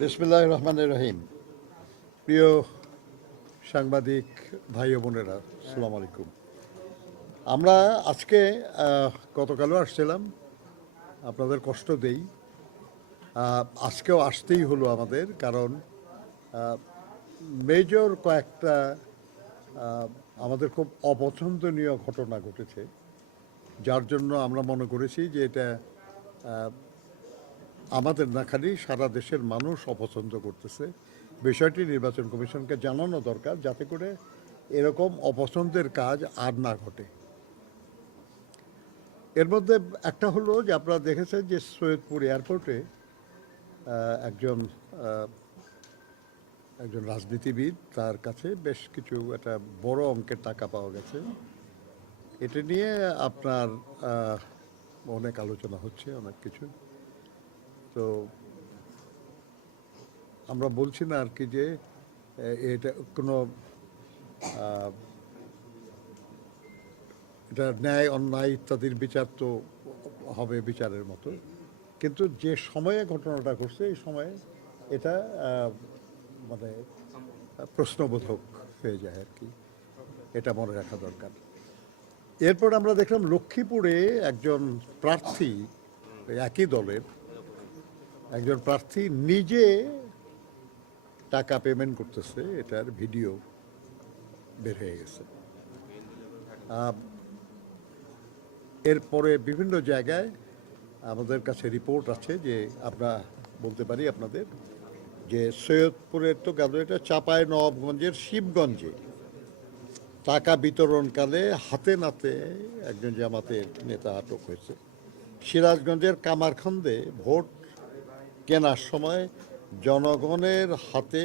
বিসমুল্লাহ রহমান রহিম। প্রিয় সাংবাদিক, ভাই বোনেরা সালাম আলাইকুম। আমরা আজকে গতকালও আসছিলাম, আপনাদের কষ্ট দেই। আজকেও আসতেই হলো আমাদের, কারণ মেজর কয়েকটা আমাদের খুব অপছন্দনীয় ঘটনা ঘটেছে, যার জন্য আমরা মনে করেছি যে এটা আমাদের না খালি সারা দেশের মানুষ অপছন্দ করতেছে। বিষয়টি নির্বাচন কমিশনকে জানানো দরকার যাতে করে এরকম অপছন্দের কাজ আর না ঘটে। এর মধ্যে একটা হলো যে আপনারা দেখেছেন যে সৈয়দপুর এয়ারপোর্টে একজন একজন রাজনীতিবিদ তার কাছে বেশ কিছু একটা বড় অঙ্কের টাকা পাওয়া গেছে। এটা নিয়ে আপনার অনেক আলোচনা হচ্ছে, অনেক কিছু। তো আমরা বলছি না আর কি যে এটা কোনো এটা ন্যায়, অন্যায় ইত্যাদির বিচার তো হবে বিচারের মতো। কিন্তু যে সময়ে ঘটনাটা ঘটছে, এই সময়ে এটা মানে প্রশ্নবোধক হয়ে যায় আর কি। এটা মনে রাখা দরকার। এরপর আমরা দেখলাম লক্ষ্মীপুরে একজন প্রার্থী, একই দলের একজন প্রার্থী নিজে টাকা পেমেন্ট করতেছে, এটার ভিডিও বের হয়ে গেছে। এরপরে বিভিন্ন জায়গায় আমাদের কাছে রিপোর্ট আছে যে আমরা বলতে পারি আপনাদের যে সৈয়দপুরের তো গেল, এটা চাপায় নবাবগঞ্জের শিবগঞ্জে। টাকা বিতরণকালে হাতে নাতে একজন জামাতের নেতা আটক হয়েছে। সিরাজগঞ্জের কামারখন্দে ভোট কেনার সময় জনগণের হাতে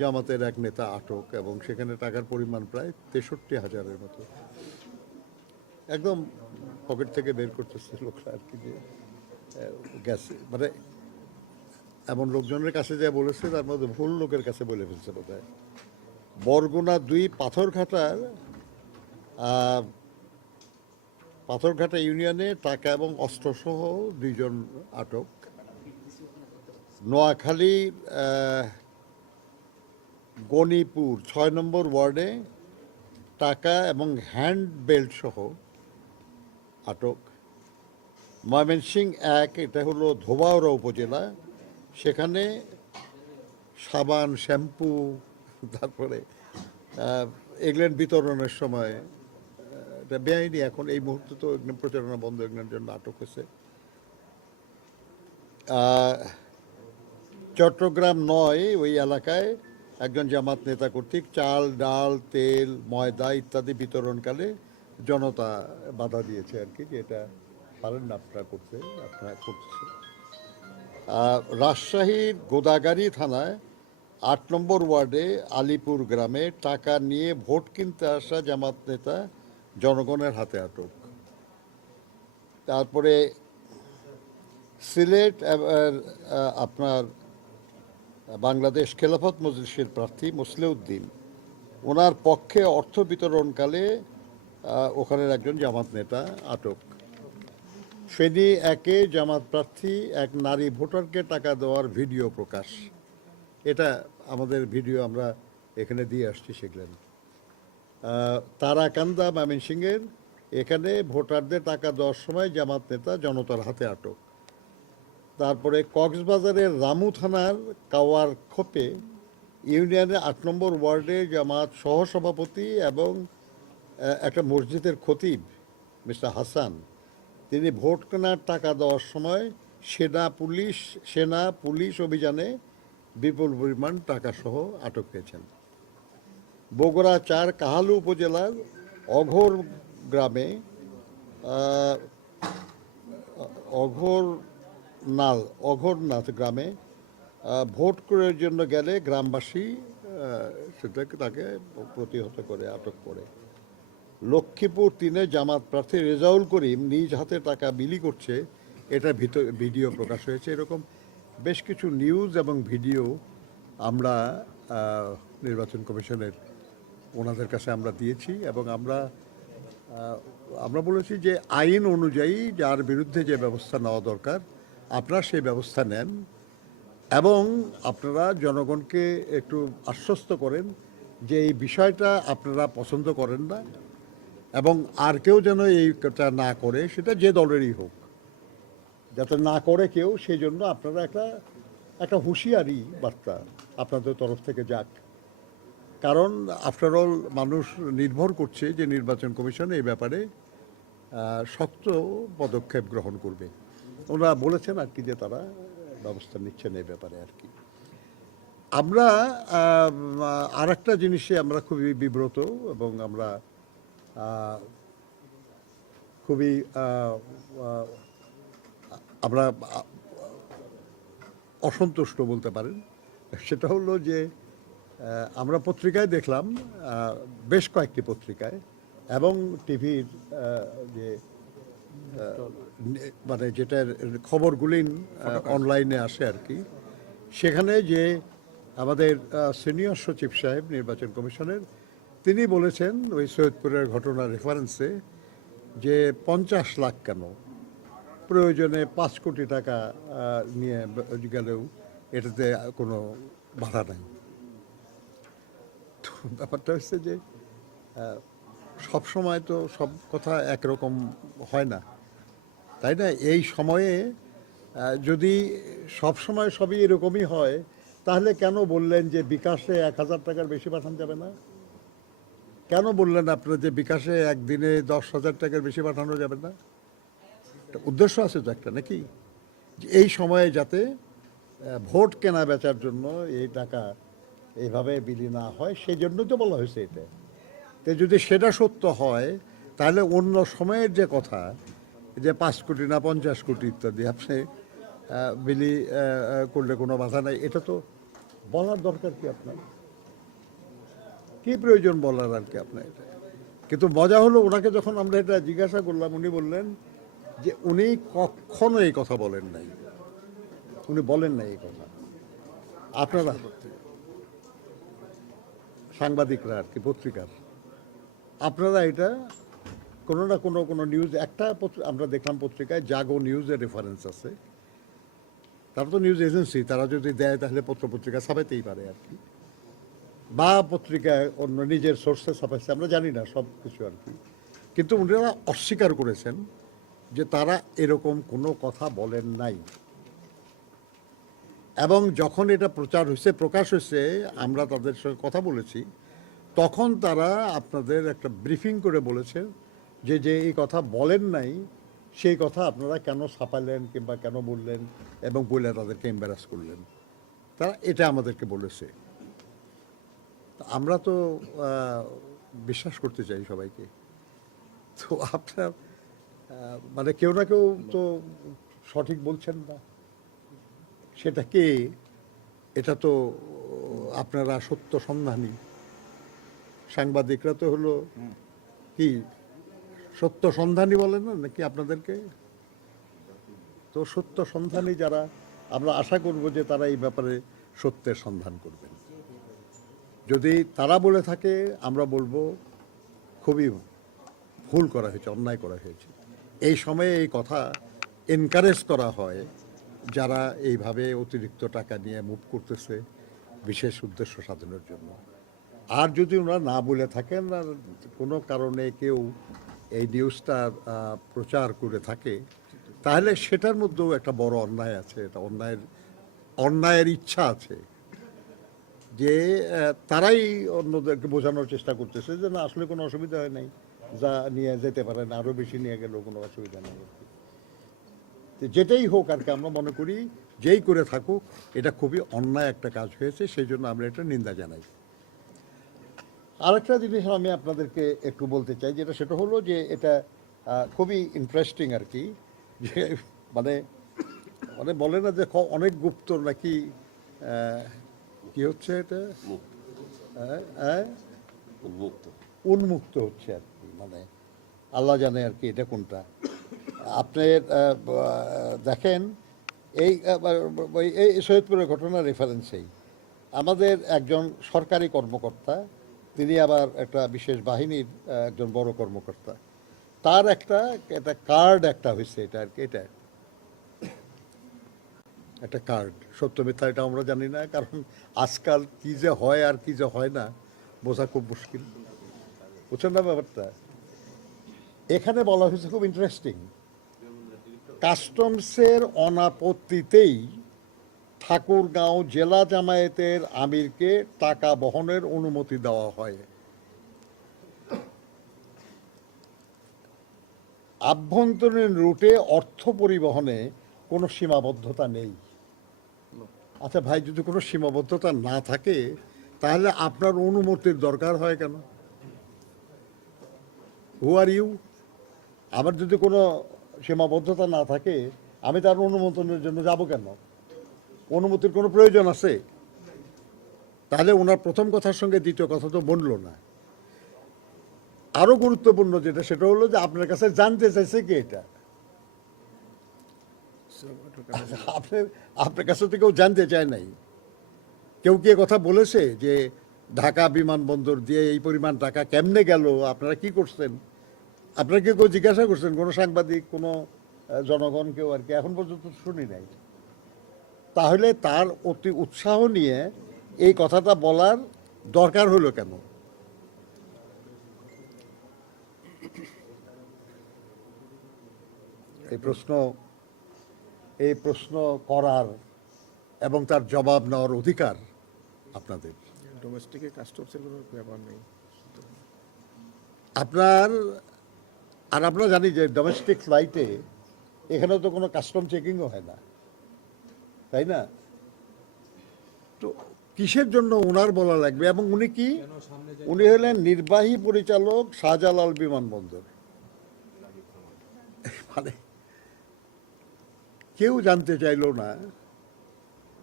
জামাতের এক নেতা আটক এবং সেখানে টাকার পরিমাণ প্রায় তেষট্টি হাজারের মতো। একদম পকেট থেকে বের করতেছে লোকরা আর কি যে গেছে। মানে এমন লোকজনের কাছে যা বলেছে, তার মধ্যে ভুল লোকের কাছে বলে ফেলছে বোধ হয় বরগুনা দুই পাথরঘাটার পাথরঘাটা ইউনিয়নে টাকা এবং অস্ত্রসহ দুইজন আটক। নোয়াখালী গণিপুর, ছয় নম্বর ওয়ার্ডে টাকা এবং হ্যান্ড বেল্ট সহ আটক। ময়মনসিং এক, এটা হলো ধোবাউড়া উপজেলা। সেখানে সাবান, শ্যাম্পু, তারপরে এগুলেন বিতরণের সময় এটা বেআইনি এখন। এই মুহূর্তে তো প্রচারণা বন্ধ, এগুলোর জন্য আটক হয়েছে। চট্টগ্রাম নয় ওই এলাকায় একজন জামাত নেতা কর্তৃক চাল ডাল তেল ময়দা ইত্যাদি বিতরণকালে জনতা বাধা দিয়েছে আর কি যে এটা পারেন না আপনারা করতে আপনারা করতেছে আহ, রাজশাহীর গোদাগাড়ি থানায় আট নম্বর ওয়ার্ডে আলিপুর গ্রামে টাকা নিয়ে ভোট কিনতে আসা জামাত নেতা জনগণের হাতে আটক। তারপরে সিলেট আপনার বাংলাদেশ খেলাফত মজলিসের প্রার্থী মুসলেউদ্দিন। ওনার পক্ষে অর্থ বিতরণকালে ওখানের একজন জামাত নেতা আটক। ফেনি একে জামাত প্রার্থী এক নারী ভোটারকে টাকা দেওয়ার ভিডিও প্রকাশ। এটা আমাদের ভিডিও আমরা এখানে দিয়ে আসছি সেগুলেন। তারাকান্দা ময়মনসিংহের এখানে ভোটারদের টাকা দেওয়ার সময় জামাত নেতা জনতার হাতে আটক। তারপরে কক্সবাজারের রামু থানার কাওয়ার খোপে ইউনিয়নের আট নম্বর ওয়ার্ডে জামাত সহসভাপতি এবং একটা মসজিদের খতিব, মিস্টার হাসান। তিনি ভোট কেনার টাকা দেওয়ার সময় সেনা পুলিশ সেনা পুলিশ অভিযানে বিপুল পরিমাণ টাকা সহ আটক হয়েছেন। বগুড়া চার কাহালু উপজেলার অঘোর গ্রামে অঘোর নাল অঘোরনাথ গ্রামে ভোট করার জন্য গেলে গ্রামবাসী সেটাকে তাকে প্রতিহত করে, আটক করে। লক্ষ্মীপুর তিনে জামাত প্রার্থী রেজাউল করিম নিজ হাতে টাকা বিলি করছে, এটা ভিডিও প্রকাশ হয়েছে এরকম। বেশ কিছু নিউজ এবং ভিডিও আমরা নির্বাচন কমিশনের ওনাদের কাছে আমরা দিয়েছি এবং আমরা আমরা বলেছি যে আইন অনুযায়ী যার বিরুদ্ধে যে ব্যবস্থা নেওয়া দরকার আপনারা সেই ব্যবস্থা নেন এবং আপনারা জনগণকে একটু আশ্বস্ত করেন যে এই বিষয়টা আপনারা পছন্দ করেন না এবং আর কেউ যেন এইটা না করে, সেটা যে দলেরই হোক। যাতে না করে কেউ সেই জন্য আপনারা একটা একটা হুঁশিয়ারি বার্তা আপনাদের তরফ থেকে যাক। কারণ আফটার অল মানুষ নির্ভর করছে যে নির্বাচন কমিশন এই ব্যাপারে শক্ত পদক্ষেপ গ্রহণ করবে। ওরা বলেছেন আর কি যে তারা ব্যবস্থা নিচ্ছেন এই ব্যাপারে আর কি। আমরা আর একটা জিনিসে আমরা খুবই বিব্রত এবং আমরা খুবই আমরা অসন্তুষ্ট বলতে পারেন। সেটা হলো যে আমরা পত্রিকায় দেখলাম বেশ কয়েকটি পত্রিকায় এবং টিভির যে মানে যেটার খবরগুলি অনলাইনে আসে আর কি। সেখানে যে আমাদের সিনিয়র সচিব সাহেব নির্বাচন কমিশনের তিনি বলেছেন ওই সৈয়দপুরের ঘটনা রেফারেন্সে যে পঞ্চাশ লাখ কেন? প্রয়োজনে পাঁচ কোটি টাকা নিয়ে গেলেও এটাতে কোনো বাধা নাই। তো ব্যাপারটা হচ্ছে যে সব সময় তো সব কথা একরকম হয় না। তাই না? এই সময়ে যদি সব সময় সবই এরকমই হয়, তাহলে কেন বললেন যে বিকাশে এক হাজার টাকার বেশি পাঠানো যাবে না? কেন বললেন আপনারা যে বিকাশে একদিনে দশ হাজার টাকার বেশি পাঠানো যাবে না? উদ্দেশ্য আছে তো একটা, নাকি? এই সময়ে যাতে ভোট কেনা বেচার জন্য এই টাকা এইভাবে বিলি না হয় সেই জন্য তো বলা হয়েছে এটা। তো যদি সেটা সত্য হয়, তাহলে অন্য সময়ের যে কথা যে পাঁচ কোটি না পঞ্চাশ কোটি ইত্যাদি, আপনি বিলি করলে কোনো বাধা নাই। এটা তো বলার দরকার কি আপনার? কি প্রয়োজন বলার আর কি আপনার এটা? কিন্তু মজা হলো ওনাকে যখন আমরা এটা জিজ্ঞাসা করলাম, উনি বললেন যে উনি কখনো এই কথা বলেন নাই। উনি বলেন নাই এই কথা। আপনারা? সাংবাদিকরা আর কি, পত্রিকার। আপনারা এটা কোনো না কোনো কোনো নিউজ একটা আমরা দেখলাম পত্রিকায় জাগো নিউজের রেফারেন্স আছে। তারা তো নিউজ এজেন্সি তারা যদি দেয় তাহলে পত্র পত্রিকা ছাপাইতেই পারে আর কি। বা পত্রিকায় অন্য নিজের সোর্সে ছাপাইছে, আমরা জানি না, সব কিছু আর কি। কিন্তু ওনারা অস্বীকার করেছেন যে তারা এরকম কোনো কথা বলেন নাই। এবং যখন এটা প্রচার হয়েছে প্রকাশ হয়েছে আমরা তাদের সঙ্গে কথা বলেছি, তখন তারা আপনাদের একটা ব্রিফিং করে বলেছেন যে যে এই কথা বলেন নাই সেই কথা আপনারা কেন ছাপালেন কিংবা কেন বললেন এবং বলে তাদেরকে এম্বারাস করলেন? তারা এটা আমাদেরকে বলেছে। আমরা তো বিশ্বাস করতে চাই সবাইকে। তো আপনার মানে কেউ না কেউ তো সঠিক বলছেন না। সেটা কে? এটা তো আপনারা সত্য সন্ধানী। সাংবাদিকরা তো হলো কি? সত্য সন্ধানী বলেন না, নাকি আপনাদেরকে? তো সত্য সন্ধানী যারা, আমরা আশা করব যে তারা এই ব্যাপারে সত্যের সন্ধান করবেন। যদি তারা বলে থাকে, আমরা বলব, খুবই ভুল করা হয়েছে, অন্যায় করা হয়েছে। এই সময়ে এই কথা এনকারেজ করা হয়, যারা এইভাবে অতিরিক্ত টাকা নিয়ে মুভ করতেছে, বিশেষ উদ্দেশ্য সাধনের জন্য। আর যদি ওনারা না বলে থাকেন, আর কোনো কারণে কেউ এই নিউজটা প্রচার করে থাকে, তাহলে সেটার মধ্যেও একটা বড় অন্যায় আছে এটা অন্যায়ের অন্যায়ের ইচ্ছা আছে। যে তারাই অন্যদেরকে বোঝানোর চেষ্টা করতেছে যে, না, আসলে কোনো অসুবিধা হয় নাই, যা নিয়ে যেতে পারেন আরও বেশি নিয়ে গেলেও কোনো অসুবিধা নেই যেটাই হোক আর কি, আমরা মনে করি, যেই করে থাকুক, এটা খুবই অন্যায় একটা কাজ হয়েছে, সেই জন্য আমরা এটা নিন্দা জানাই। আরেকটা জিনিস আমি আপনাদেরকে একটু বলতে চাই যেটা সেটা হলো যে এটা খুবই ইন্টারেস্টিং আর কি যে মানে মানে বলে না যে অনেক গুপ্ত নাকি কি হচ্ছে এটা? হ্যাঁ, হ্যাঁ? উন্মুক্ত। উন্মুক্ত হচ্ছে আর কি মানে আল্লাহ জানে আর কি এটা কোনটা। আপনি দেখেন এই এই সৈয়দপুরের ঘটনা রেফারেন্সেই আমাদের একজন সরকারি কর্মকর্তা তিনি আবার একটা বিশেষ বাহিনীর একজন বড় কর্মকর্তা। তার একটা একটা কার্ড একটা হয়েছে এটা আর কি, এটা। একটা কার্ড সত্য মিথ্যা এটা আমরা জানি না, কারণ আজকাল কি যে হয় আর কি যে হয় না, বোঝা খুব মুশকিল। বুঝছেন না ব্যাপারটা? এখানে বলা হয়েছে খুব ইন্টারেস্টিং কাস্টমসের অনাপত্তিতেই ঠাকুরগাঁও জেলা জামায়াতের আমিরকে টাকা বহনের অনুমতি দেওয়া হয়। আভ্যন্তরীণ রুটে অর্থ পরিবহনে কোনো সীমাবদ্ধতা নেই। আচ্ছা ভাই, যদি কোনো সীমাবদ্ধতা না থাকে, তাহলে আপনার অনুমতির দরকার হয় কেন? হু আর ইউ আমার যদি কোনো সীমাবদ্ধতা না থাকে, আমি তার অনুমোদনের জন্য যাব কেন? অনুমতির কোনো প্রয়োজন আছে? তাহলে ওনার প্রথম কথার সঙ্গে দ্বিতীয় কথা তো বলল না। আরও গুরুত্বপূর্ণ যেটা, সেটা হলো যে আপনার কাছে জানতে চাইছে কি এটা? আপনার আপনার কাছে তো কেউ জানতে চায় নাই। কেউ কি কথা বলেছে যে ঢাকা বিমানবন্দর দিয়ে এই পরিমাণ টাকা কেমনে গেল? আপনারা কি করছেন? আপনারা কেউ জিজ্ঞাসা করছেন? কোনো সাংবাদিক, কোনো জনগণ কেউ আর কি? এখন পর্যন্ত শুনি নাই। তাহলে তার অতি উৎসাহ নিয়ে এই কথাটা বলার দরকার হলো কেন? এই প্রশ্ন এই প্রশ্ন করার এবং তার জবাব নেওয়ার অধিকার আপনাদের। ডোমেস্টিকে কাস্টমসের কোনো ব্যাপার নেই। আপনার আর আমরা জানি যে ডোমেস্টিক ফ্লাইটে এখানে তো কোনো কাস্টম চেকিংও হয় না। তাই না? তো কিসের জন্য ওনার বলা লাগবে? এবং উনি কি? উনি হলেন নির্বাহী পরিচালক শাহজালাল বিমানবন্দর মানে কেউ জানতে চাইলো না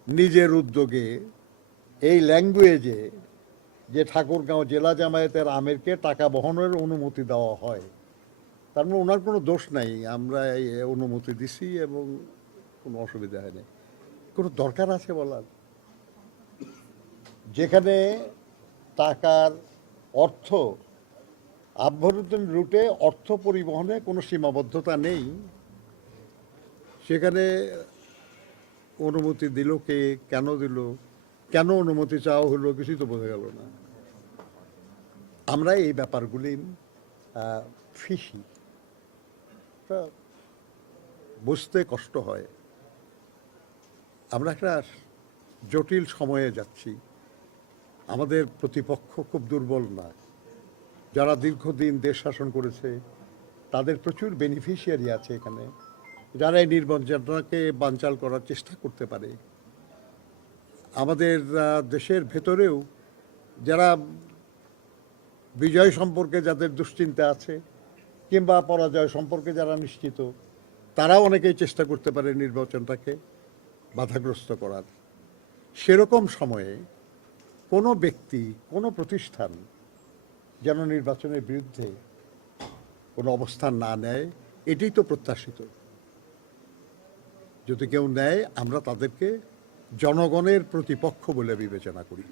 নিজের উদ্যোগে এই ল্যাঙ্গুয়েজে যে ঠাকুরগাঁও জেলা জামায়াতের আমিরকে টাকা বহনের অনুমতি দেওয়া হয়। তার মানে ওনার কোনো দোষ নাই আমরা এই অনুমতি দিছি এবং কোনো অসুবিধা হয়নি। কোনো দরকার আছে বলার? যেখানে টাকার অর্থ, আভ্যন্তরীণ রুটে অর্থ পরিবহনে কোনো সীমাবদ্ধতা নেই। সেখানে অনুমতি দিল কে, কেন দিল, কেন অনুমতি চাওয়া হলো কিছুই তো বোঝা গেল না। আমরা এই ব্যাপারগুলি ফিসি। বুঝতে কষ্ট হয়। আমরা একটা জটিল সময়ে যাচ্ছি। আমাদের প্রতিপক্ষ খুব দুর্বল না। যারা দীর্ঘদিন দেশ শাসন করেছে, তাদের প্রচুর বেনিফিশিয়ারি আছে এখানে। যারা এই নির্বাচনটাকে বানচাল করার চেষ্টা করতে পারে। আমাদের দেশের ভেতরেও যারা বিজয় সম্পর্কে যাদের দুশ্চিন্তা আছে কিংবা পরাজয় সম্পর্কে যারা নিশ্চিত, তারাও অনেকেই চেষ্টা করতে পারে নির্বাচনটাকে বাধাগ্রস্ত করার। সেরকম সময়ে কোনো ব্যক্তি, কোনো প্রতিষ্ঠান যেন নির্বাচনের বিরুদ্ধে কোনো অবস্থান না নেয়, এটাই তো প্রত্যাশিত। যদি কেউ নেয়, আমরা তাদেরকে জনগণের প্রতিপক্ষ বলে বিবেচনা করি।